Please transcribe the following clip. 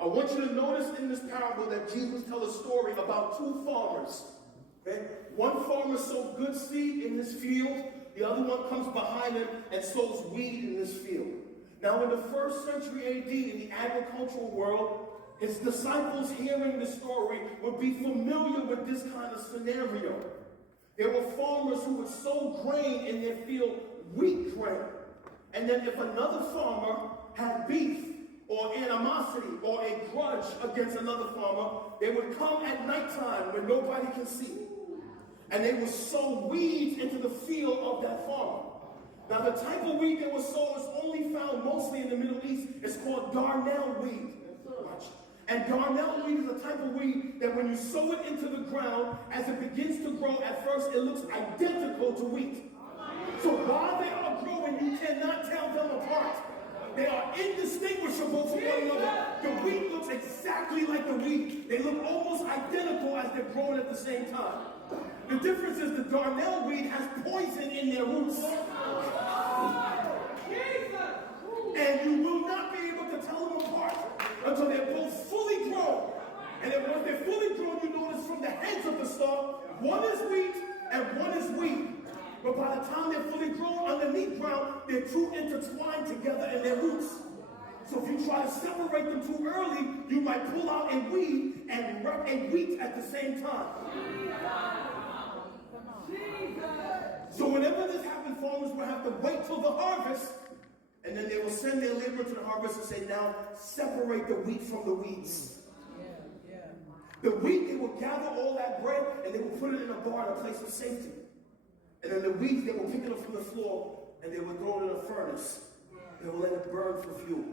I want you to notice in this parable that Jesus tells a story about two farmers. Okay? One farmer sowed good seed in this field. The other one comes behind him and sows weed in this field. Now, in the first century AD, in the agricultural world, his disciples hearing the story would be familiar with this kind of scenario. There were farmers who would sow grain in their field, wheat grain. And then if another farmer had beef or animosity or a grudge against another farmer, they would come at nighttime when nobody can see. And they would sow weeds into the field of that farmer. Now, the type of weed they would sow is only found mostly in the Middle East. It's called darnel weed. And darnel weed is a type of weed that when you sow it into the ground, as it begins to grow, at first it looks identical to wheat. So while they are growing, you cannot tell them apart. They are indistinguishable from one another. The wheat looks exactly like the wheat. They look almost identical as they're growing at the same time. The difference is the darnel weed has poison in their roots. And you will not be able to tell them apart until they're both fully grown. And then once they're fully grown, you notice from the heads of the stalk, one is wheat and one is wheat. But by the time they're fully grown underneath ground, they're too intertwined together in their roots. So if you try to separate them too early, you might pull out a weed and wreck a wheat at the same time. So whenever this happens, farmers will have to wait till the harvest, and then they will send their laborer to the harvest and say, now separate the wheat from the weeds. The wheat, they will gather all that bread and they will put it in a barn, a place of safety. And then the weeds, they will pick it up from the floor and they will throw it in a furnace. They will let it burn for fuel.